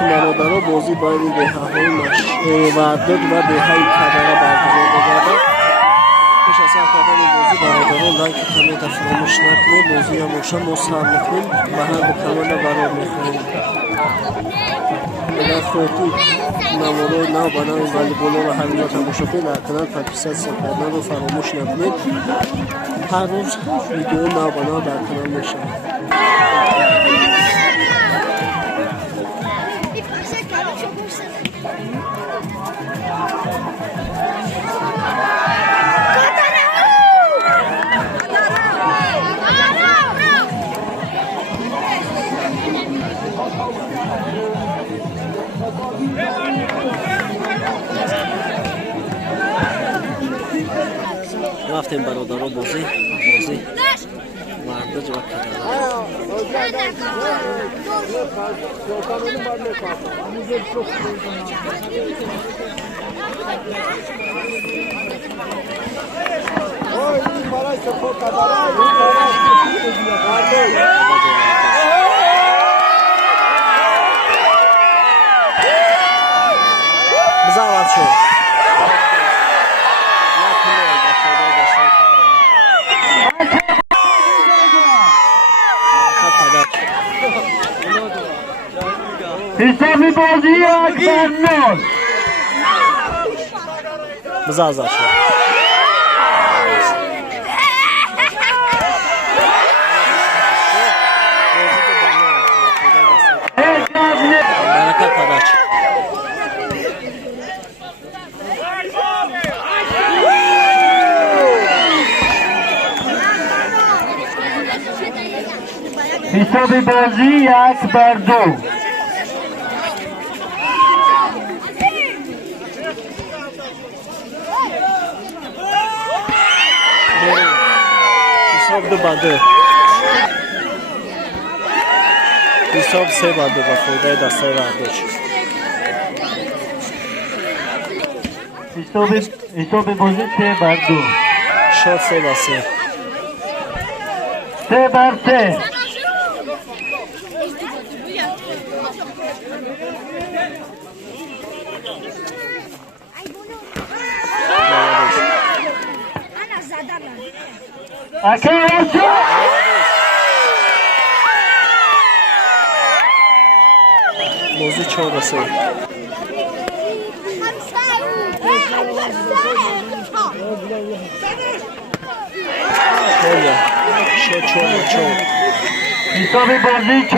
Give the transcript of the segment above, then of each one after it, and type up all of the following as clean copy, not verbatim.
برادران بازی بین دهه‌های وحدت و دهه‌های کدره برگزار گردد. پیش از کردن بازی برادران لایک کامنت فراموش نکنید. بازی هم روشن مصاحبه می‌کنیم و هم با کامنت برام می‌خونیم. اگر خودتون نمونه‌های نو بنابراین والیبال و حریم‌ها تماشا کنید کانال پادکست کردن رو فراموش نکنید. هر روز ویدیو نو بنا در کانال میشه. رفتیم برادران بازی وردج و کدره. بزاوت شد. حسابی بازی 1-0 بزاوت شد. برکت پداچ. حسابی بازی 1-2 حساب 2-2. حساب 3-2 با فایده دسته وردج. حسابی بازی 3-2 شد 3-3. 3-3 موضوع 4-3. شد 4-4. حسابی بازی 4-4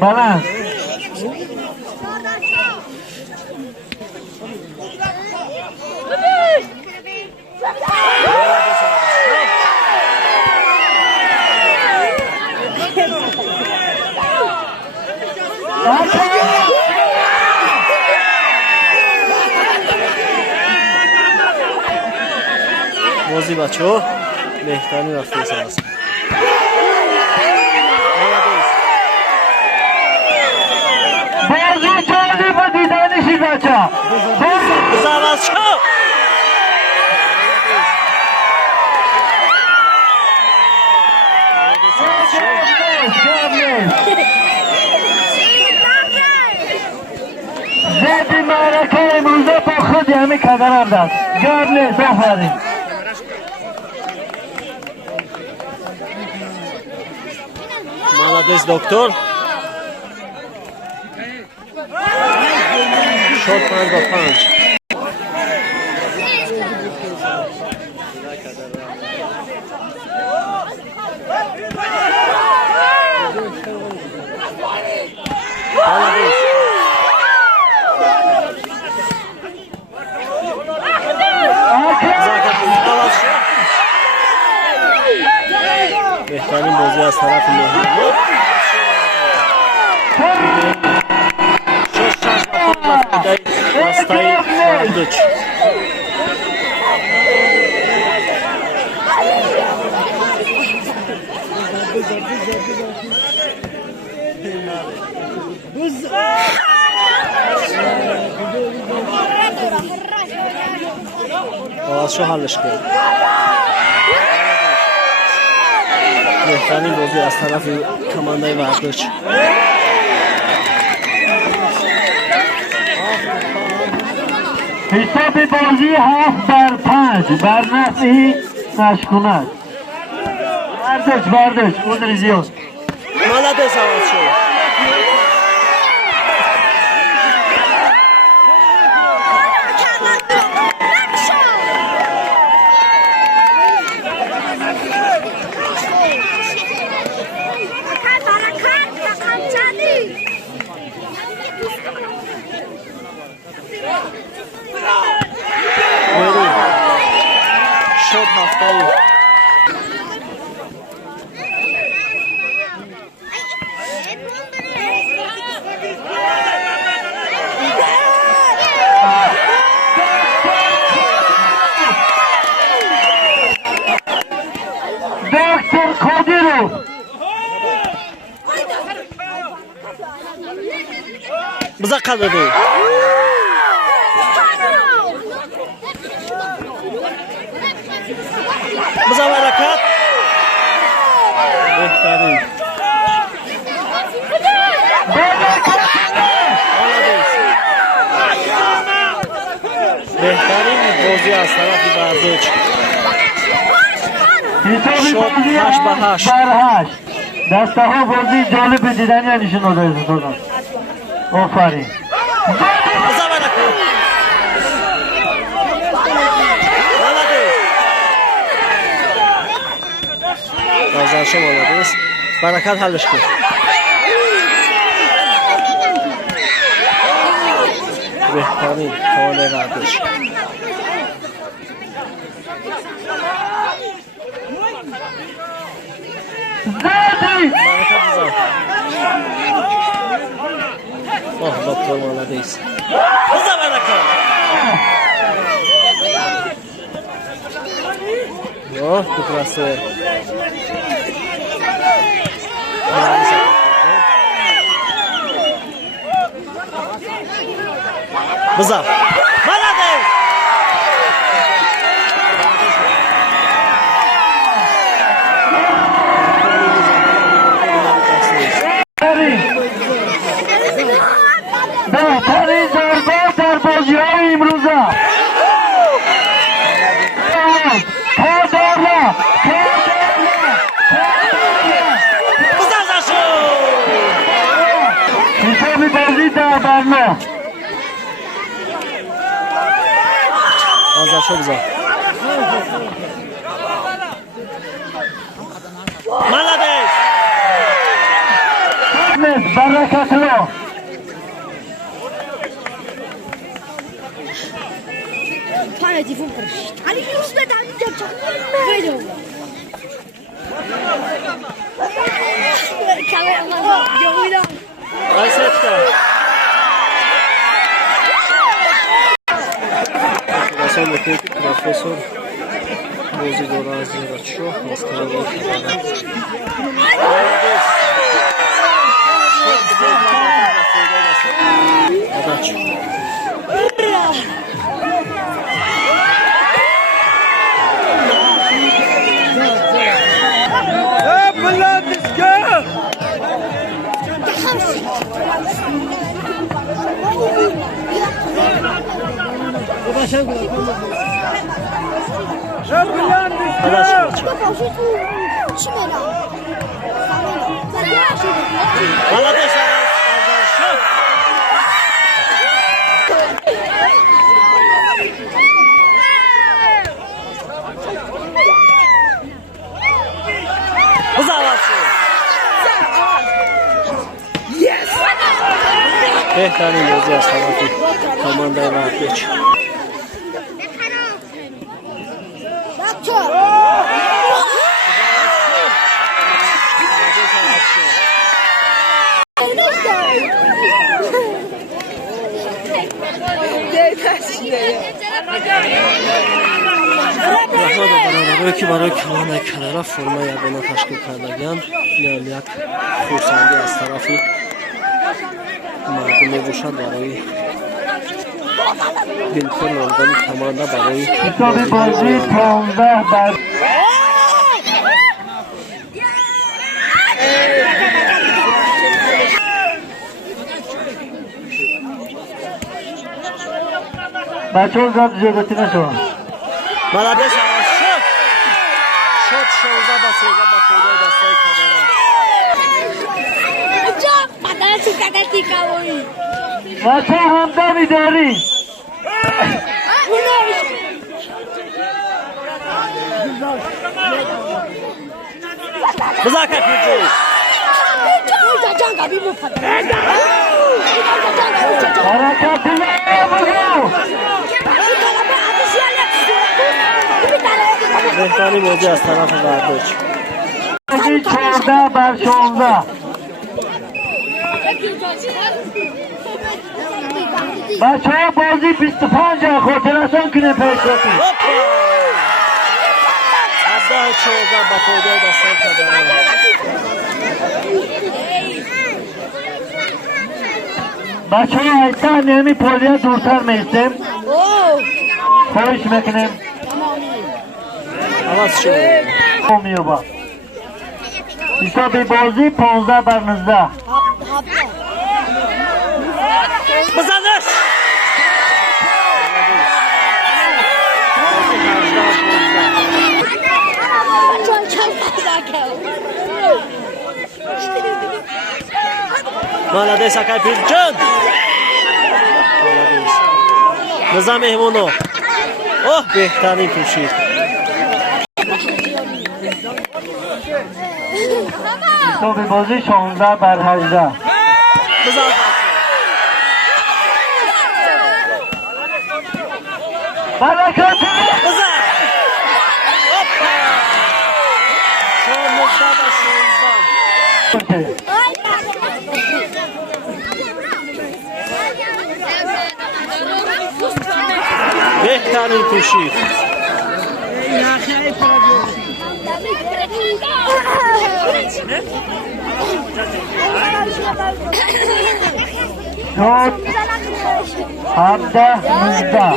بلند بازی بچه ها بهترین رفته سر است. بازی کردی با دیدنشی بچه زوز شد. زدی معرکه امروزه با خود همه کدرم داد گرد نیست آفرین молодец доктор. شد 5-5. بهترین بازی از طرف مهمون شش دستای وردج. آوازشو حلش کرد. بهترین بازی از طرف کمانده ورزش. حساب بازی 7-5 بر نفع نشکونک. بردش اون ریزیون مالدس آوازشو. شد هفتایی دکتر کادیرو بزا قدردو بزا برکت بهترین بهترین بازی از طرف ورزش شد 8-8 دسته ها بازی جالب دیدن یعنی شنو دادن آفرین بزا برکت آزرشو مالدست برکت حلش کن بهترین توانه ورزش برکت بزن دکتر مالدست بزا برکت بپرسته بزا مالدست بهترین ضربه در بازی های امروزه حساب بازی 10-9 آزرشو بزا مالدست برکت رو Para de vamos. Ali os medalhas de tchau. Aysetka Rasondaki profesör Bozidor Aziraço Moskva'da Adaç بهترین بازی از طرف کمانده ورزش که برای کلان کلره فرما یگانه تشکیل کردگند یک خورسندی از طرف مردم میبوشن برای دلخور راندن کمانده برای حساب بازی 15 بر بچه ها زیاد زیادتی نشون ملابس شد 16 با 13 با پایگاه دستای کامران بچه ها همدمی داری مذاکره کنید حرکت بگو بهترین بازی از طرف برداشت بازی 14 بر 16 بچه ها بازی 25 خاطرشان کنه پیش رسی 17 14 با پایگاه دستای کامران بچه ها ایسته نمی پولیه دورتر میستیم خواهش میکنیم عوض شد میوبا حساب بازی 15 بر 19 بزنش مالادیس اکای پیرجان مالادیس نظام مهمونو اوه بهترین توشید حساب بازی 16 بر 18 بزن برکت بزن شما مصدب از 16 بهترین توشید شد 17 19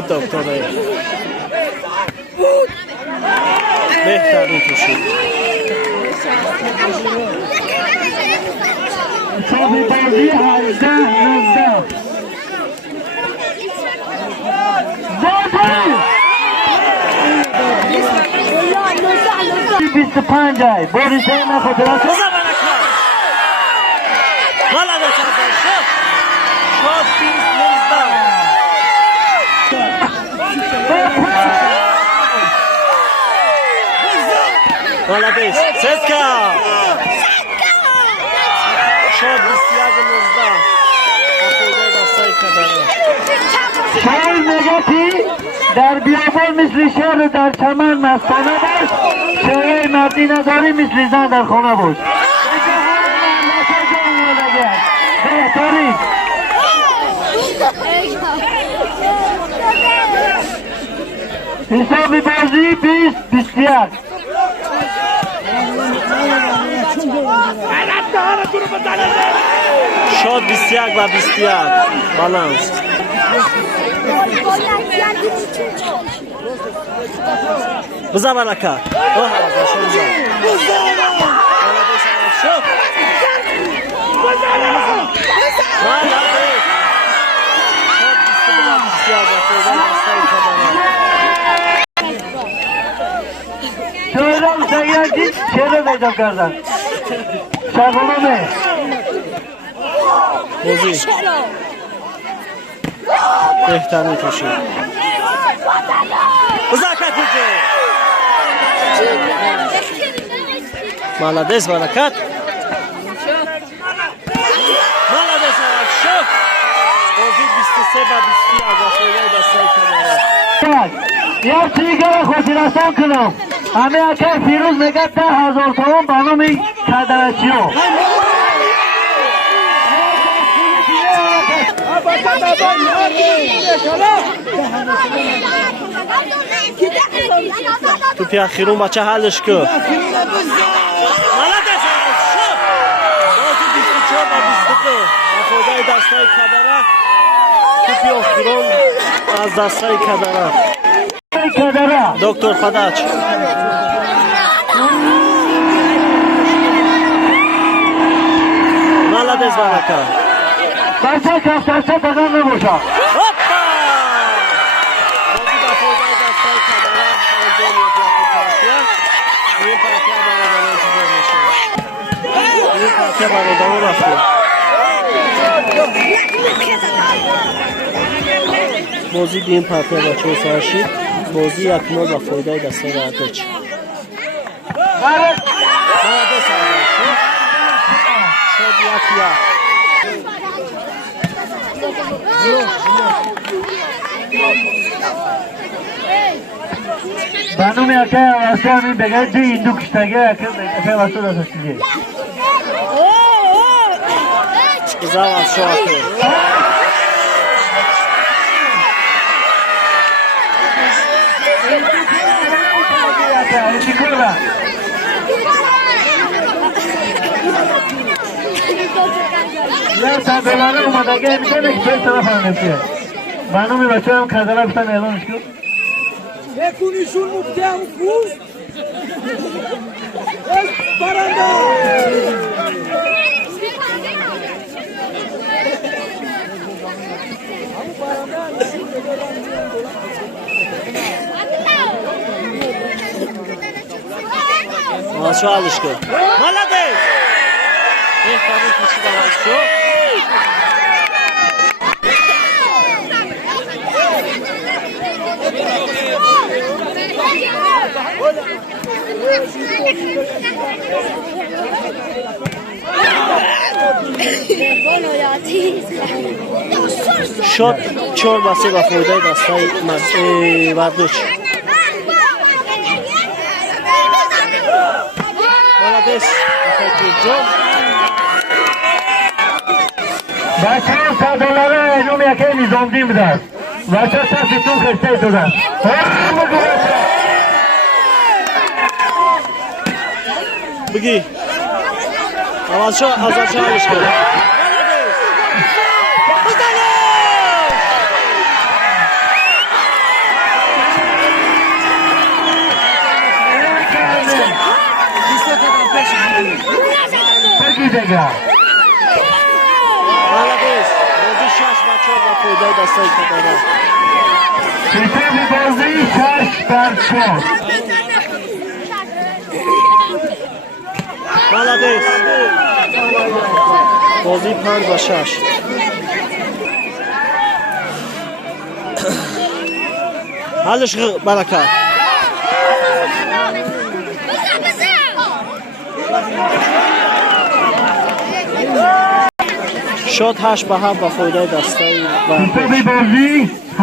دکتره بهترین توشید حساب بازی 18 19 زادی 25 بوری شما خاطرات بزن برکت حالا بزن شد 20 19 مالادیس سسکا شد 21 19 افوده دستای کامران شهر نگاتی در بیابان مثل شهر در چمن مستانه باش شهر مردی نداری مثل زن در خانه باش بهترین حساب بازی 20 21 شد 21 و 21 بالانس بزن برکت اوه شد شهرام سیادی چرا پیدا کردن شغلومه بازی بهترین توشید مذاکره کنید مالادیس برکت مالادیس شد بازی 23 با 20 از افریقای دستای کامران یک چیگر خاطرستان کنم همه اکر فیروز میگه 10,000 تومان برنامه کدرچیو توپی اخیرون بچه حلش که ملد بازی 24 و 22 نفوده دستای کدره توپی اخیرون از دستای کدره دکتر خداچ ملد از برکه بچه کفترچه تقام نباشه بازی نفوده دستای کدره این پرتیه برادران انتظار میشه این پرتیه برادران رفته بازی دیم پرتیه بچه و سرشید بازی اکنال و فایده دسته ورداچ مرده سرده شد یک بانو میاکه واسه همین بگه دی ایندو کشتگه اکر بگه واسه دست دیگه بزاو از شاکر یا $100 اومدگه میتونه که به طرف هم نمیشه بانو می بچه هم کدره بستن اعلانش کن بکنیشون مبتع و خوز برنده از شو حلش کن ملده این خواهی کشید از شو شد 4 و 3 و فایده دستای وردوچ ملدش بچه هم $100 اینوم یکی نظام دیم بدن بچه سفتون خسته دادن بگی از شو حلش کن بگی دیگه ملدش بازی 6 و 4 و فایده دستای کدره کتاب بازی 6-4 ملدش بازی 5 و 6 حلش برکت شد 8 به 7 و فایده دستای کتاب بازی 8-7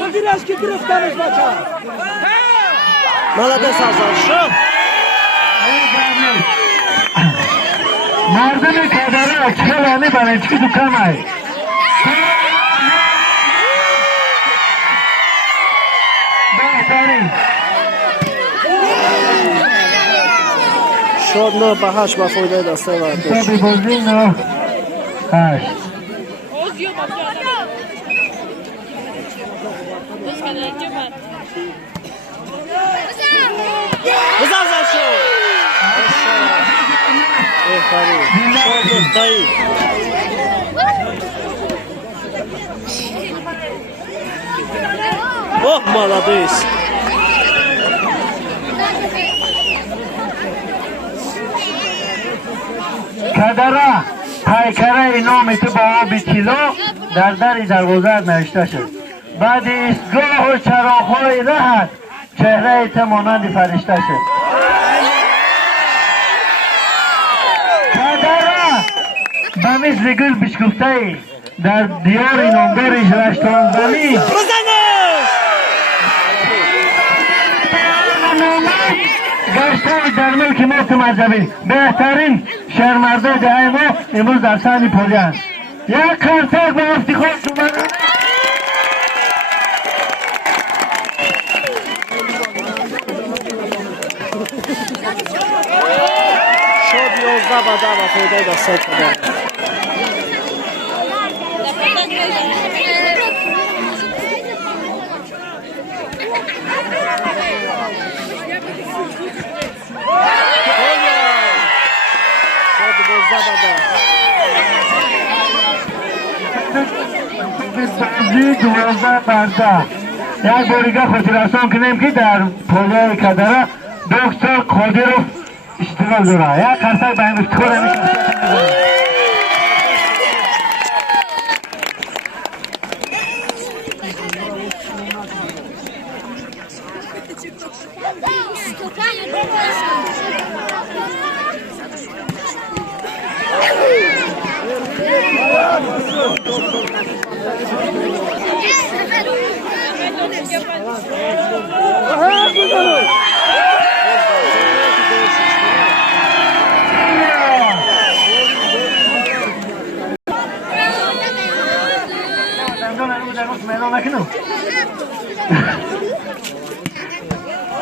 بگیرش که گرفتنش بچه ملده سازان شد مردم کدره چلانی برای چی دکم های بهترین شد 9 به 8 و فایده دستای وردوچ کتاب بازی 9-8 بزن شو بهترین شد دایی اوه ملدش کدره پیکره نام تو با آب کیلو در دروازه نوشته شد بعد ایستگاه و چراغ‌های رهت چهره تو مانند فرشته شد کدره به مثل گل بشکفته در دیار نامدارش رشتان زمین گشته در ملک ما تو مذهبی بهترین شرمرده دهه ما امروز در سحن پولیان یک کنسرت به افتخار شما شد 11 و 10 و پیدای دسته کدام یک باریگه خاطرستان کنیم که در پولیای کدره دکتر قادرов اشتغال داره یک قرصک به این افتخار همیشه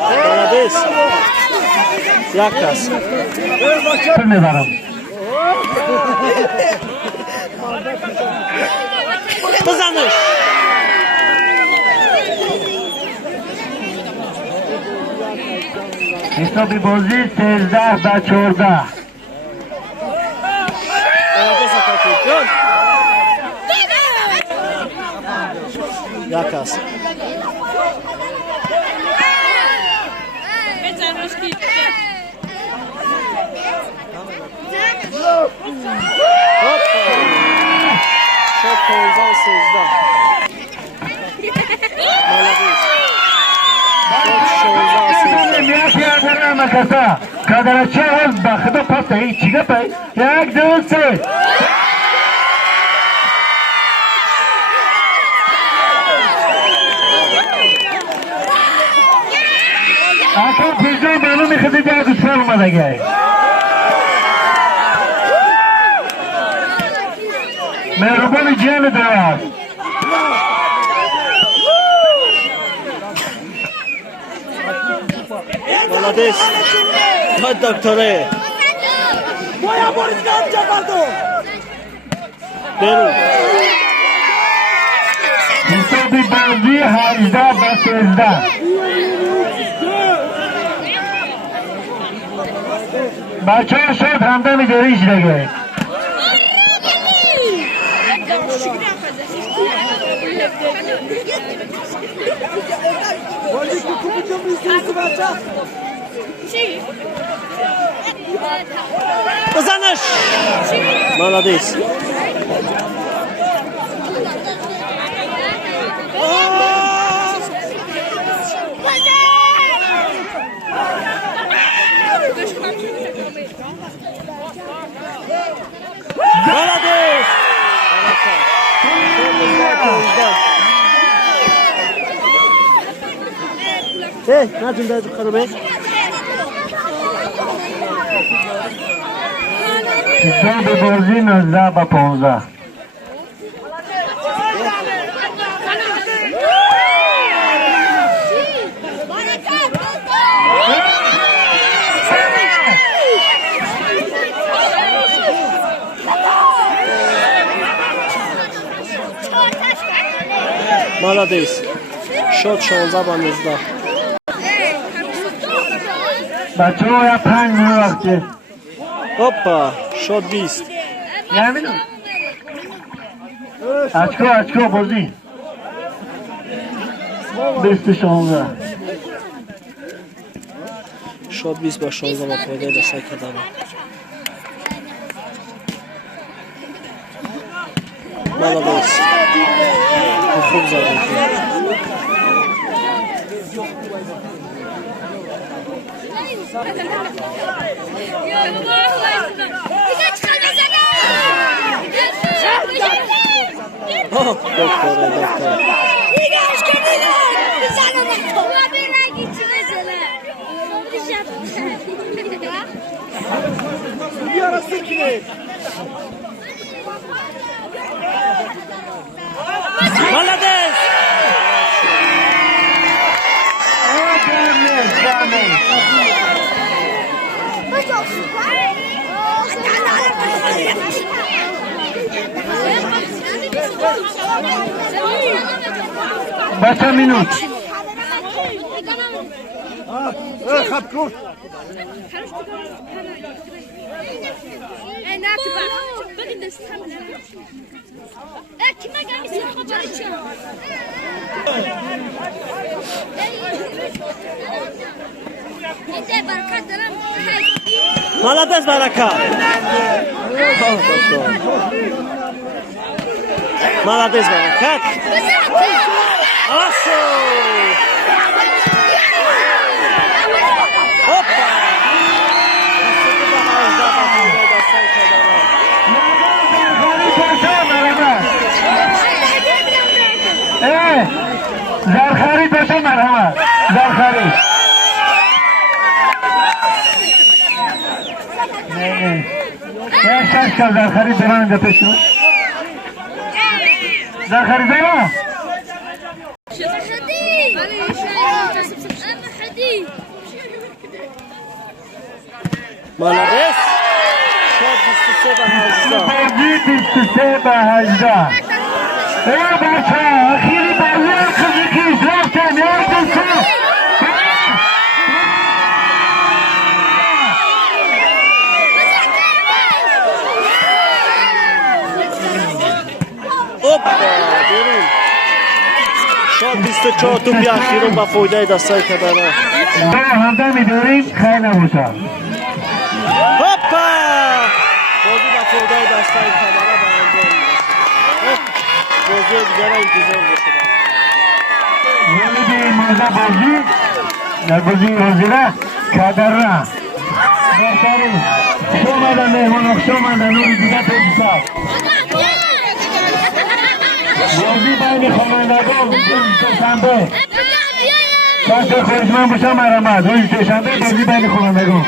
Молодец. Якраз. میبرم بزنش. حسابی بازی 13 به 14 Молодец, Акатий. Гол. Якраз. Шот 15-13. Молодец. کادرچه از بخدا پس ای چیگه پای یک دو سه اکا پیجا معلوم میخوادی در دشمن اومده گه مهربان جان دار Молодец. Вот докторе. Moja boryska odciapado! Беру. حسابی بازی 18 به 13 بچه ها شد همدن گریش دیگه Boryska kupujemy z zobaczę! Бزанаш. Молодец. Молодец. Эй, надо дать хадабе. حساب بازی 19 به 15 Молодец. Шот 16 به 19. بچه ها یا 5 منو وقتی Опа, шот 20. نمیدونم اچکو بازی 20 16 Шот 20 به 16 با پیده دسته کدام. Молодец. خوب زده. دکتر. Yarası kimi? Молодец! Başa minut. Kapkurt. Kime gelmişsin haber için? Молодец, Барака! Молодец, Барака! Хорошо! Опа! Zarxari dasa marhamat. Zarxari. Yaşaş kal Zarxari duran da peşin. Zarxari zayma. Молодец! Шот 23 به 18. ای بچه اخیری بازی خزیکی رفتم یادتون Опа! Берем! Шот 24 توپی اخیرون با فایده دستای کدانا. با همده میداریم خیلی نبوشا. Опа! بازی با فایده دستای کدانا با انجام میرسه. بازی دیگر انتظار بشدن. ولی موزه بازی در بازی حاضره کدرنا. بهتری شومدن مهمان شومدن نوری دیگه پیشتا. بازی بین خوانندگان روز سه‌شنبه. باشه خوشمن باشم مرحمت روز سه‌شنبه بازی بین خوانندگان.